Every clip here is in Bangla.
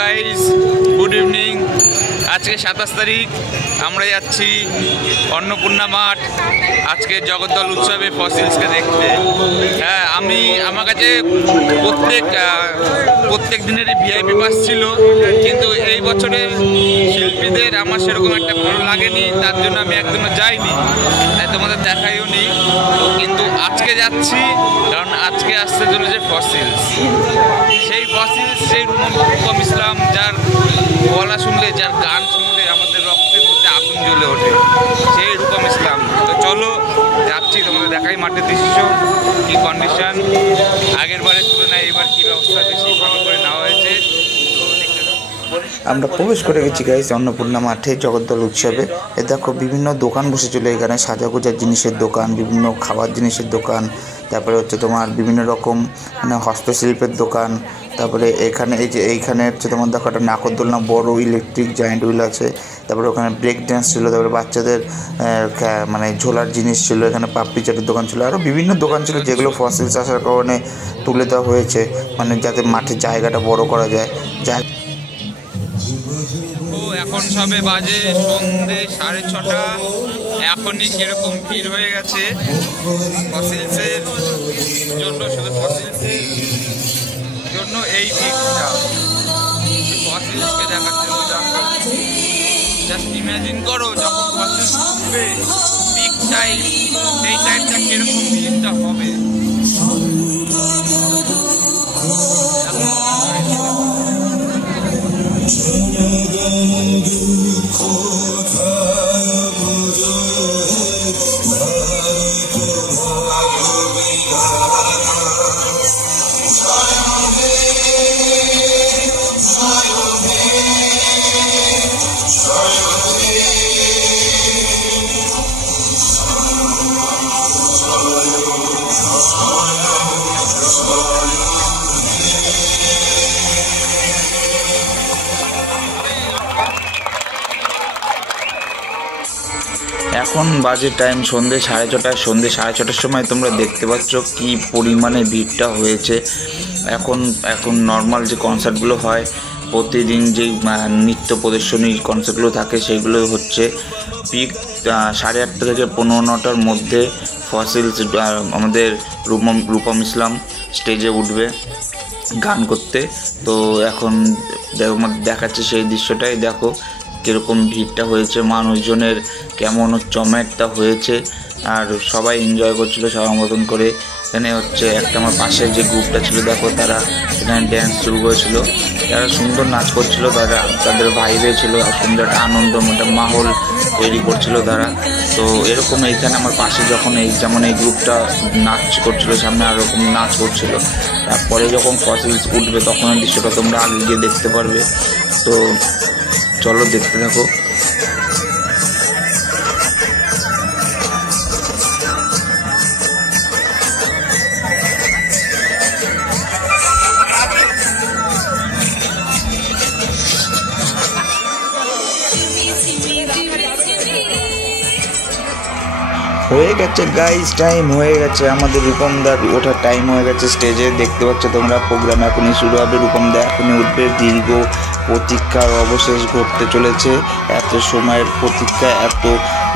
Guys, good evening. আজকে 27 তারিখ, আমরা যাচ্ছি অন্নপূর্ণা মাঠ আজকে জগদ্দল উৎসবে ফসিলসকে দেখতে। হ্যাঁ, আমার কাছে প্রত্যেক দিনেরই ভিআইপি পাস ছিল, কিন্তু এই বছরের শিল্পীদের আমার সেরকম একটা ভালো লাগেনি, তার জন্য আমি একদমও যাইনি, তাই তোমাদের দেখাইও নি। তো কিন্তু আজকে যাচ্ছি, কারণ আজকে আসতে চলেছে ফসিলস। সেই ফসিলস, সেই রূপম ইসলাম, যার গলা শুনলে, যার গান শুনলে আমাদের রক্তের মধ্যে আগুন জ্বলে ওঠে, সেই রূপম ইসলাম। তো চলো যাচ্ছি, তোমাদের দেখাই মাঠের দৃশ্য, কী কন্ডিশন, আগের বারের তুলনায় এবার কী ব্যবস্থা বেশি ভালো করে নেওয়া হয়েছে। আমরা প্রবেশ করে গেছি গাইস অন্নপূর্ণা মাঠে জগদ্দল উৎসবে। দেখো বিভিন্ন দোকান বসেছিল এখানে, সাজাগোজার জিনিসের দোকান, বিভিন্ন খাবার জিনিসের দোকান, তারপরে হচ্ছে তোমার বিভিন্ন রকম হস্তশিল্পের দোকান। তারপরে এইখানে হচ্ছে তোমার দেখো একটা নাগরদোলনা, বড় ইলেকট্রিক জায়েন্ট হুইল আছে। তারপরে ওখানে ব্রেক ড্যান্স ছিল, তারপরে বাচ্চাদের মানে ঝোলার জিনিস ছিল, এখানে পাপড়ি চাটের দোকান ছিল, আরও বিভিন্ন দোকান ছিল, যেগুলো ফসিলস আসার কারণে তুলে দেওয়া হয়েছে, মানে যাতে মাঠের জায়গাটা বড় করা যায়। এখন সবে বাজে সন্ধ্যে 6:30। এখনই কিরকম ভিড় হয়ে গেছে ফসিলসের জন্য, শুধু ফসিলসের জন্য এই ভিড়টা, ফসিলসকে দেখাতে। জাস্ট ইমাজিন করো, যখন ফসিলস উঠবে পিক টাইম, সেই টাইমটা কিরকম ভিড়টা হবে। এখন বাজে টাইম সন্ধ্যে 6:30। সন্ধ্যে 6:30 সময় তোমরা দেখতে পাচ্ছ কি পরিমাণে ভিড়টা হয়েছে। এখন নর্মাল যে কনসার্টগুলো হয়, প্রতিদিন যেই নৃত্য প্রদর্শনী কনসার্টগুলো থাকে, সেইগুলো হচ্ছে পিক 8:30 থেকে 9:15টার মধ্যে ফসিলস আমাদের রূপম ইসলাম স্টেজে উঠবে গান করতে। তো এখন দেখাচ্ছে সেই দৃশ্যটাই, দেখো কীরকম ভিড়টা হয়েছে, মানুষজনের কেমন জমায়েতটা হয়েছে, আর সবাই এনজয় করছিল সবার মতন করে। এখানে হচ্ছে একটা আমার পাশের যে গ্রুপটা ছিল, দেখো তারা এখানে ড্যান্স শুরু করেছিল, তারা সুন্দর নাচ করছিল, তাদের ভাইবে ছিল, সুন্দর একটা আনন্দ, একটা মাহল তৈরি করছিল তারা। তো এরকম এইখানে আমার পাশে যখন যেমন এই গ্রুপটা নাচ করছিল, সামনে আর এরকম নাচ করছিল। তারপরে যখন ফসিলস উঠবে তখন দৃশ্যটা তোমরা আগে গিয়ে দেখতে পারবে। তো চলো দেখতে থাকো। হয়ে গেছে গাইস, টাইম হয়ে গেছে, আমাদের রূপমদার ওঠার টাইম হয়ে গেছে স্টেজে। দেখতে পাচ্ছ তোমরা, প্রোগ্রাম এখনই শুরু হবে, রূপমদা এখনই উঠবে। দীর্ঘ প্রতীক্ষার অবশেষ ঘটতে চলেছে, এত সময়ের প্রতীক্ষা, এত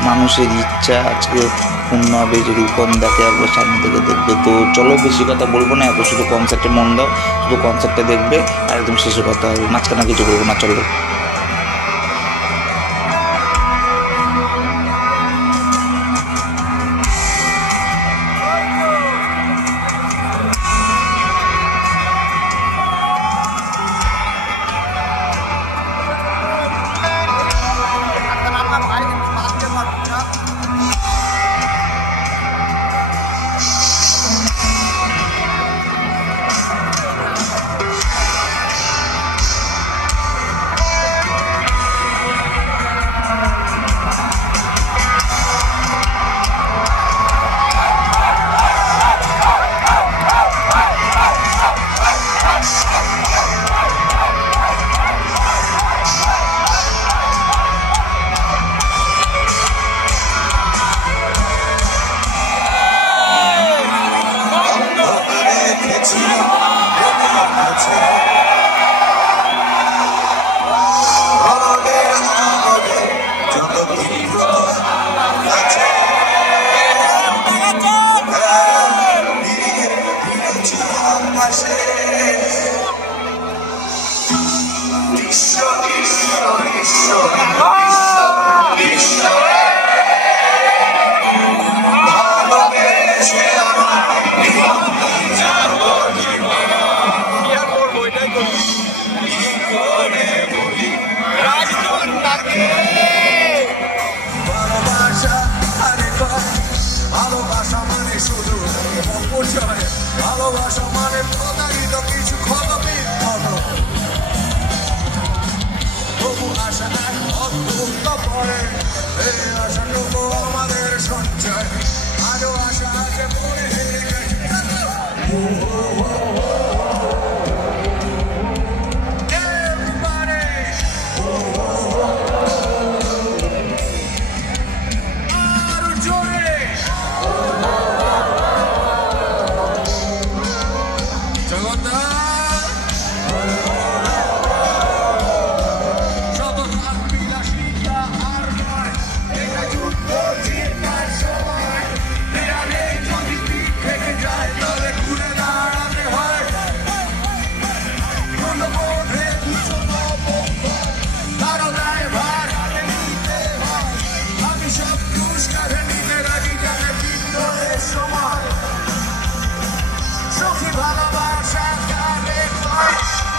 মানুষের ইচ্ছা আজকে পূর্ণ হবে যে রূপমদাকে একবার সামনে থেকে দেখবে। তো চলো বেশি কথা বলবো না, এত শুধু কনসার্টে মন দাও, শুধু কনসার্টটা দেখবে, আর একদম শেষে কথা হবে, মাঝখানে কিছু বলবো না। চলো। ভালোবাসা মানে প্রতারিত কিছু খবর তবু আশা এক অদ্ভুত পরে এই আশাটুকু আমাদের সঞ্চয় আরো আশা আছে মনে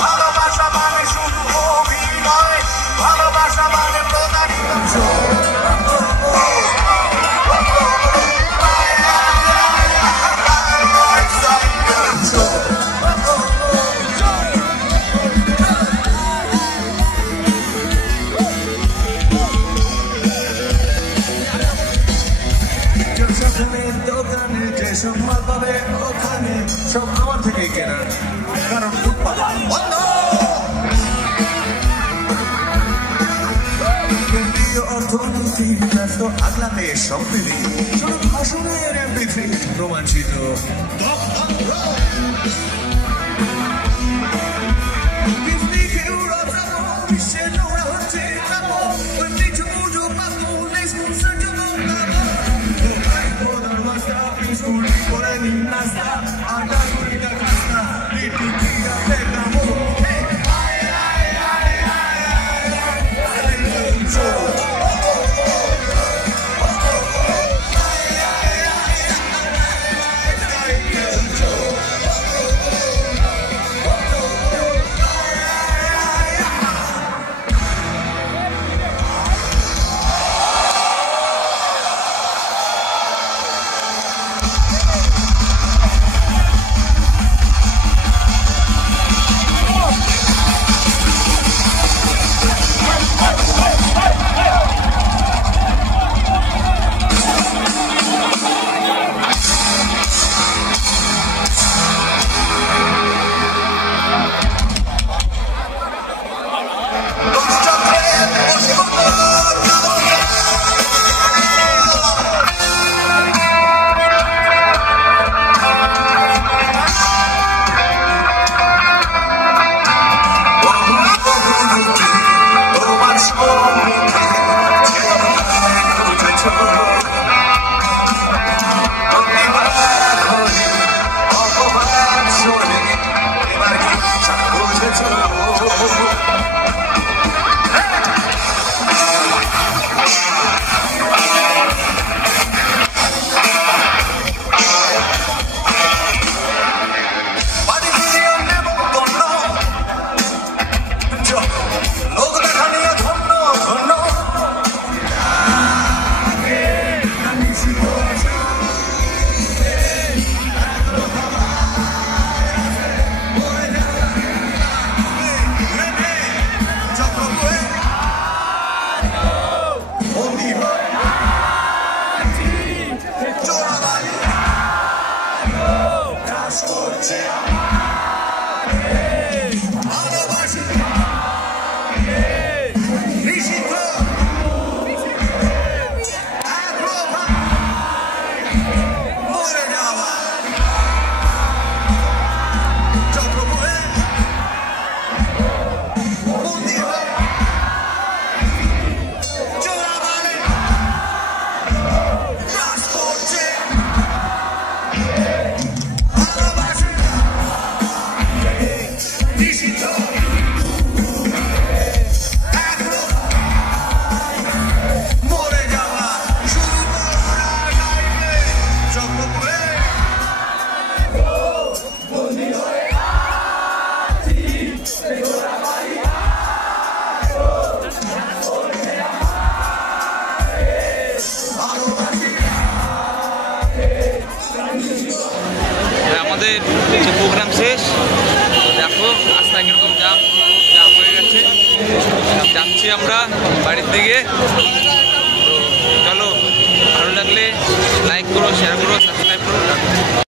ভালোবাসা মানে শুধু অভিনয় ভালোবাসা মানে প্রতারিত দোকানে যেসব মাল পাবে ওখানে সব আমার থেকে কেনার কারণ উৎপাদন বন্ধ কেন্দ্রীয় অর্থনীতি ব্যস্ত আগলাতে সম্প্রীতি শুধু ভাষণের এমপি3 রোমাঞ্চিত আমাদের যে প্রোগ্রাম শেষ। তো দেখো রাস্তায় কীরকম জাম, জাম হয়ে গেছে। যাচ্ছি আমরা বাড়ির দিকে। তো চলো, ভালো লাগলে লাইক করো, শেয়ার করো, সাবস্ক্রাইব করো।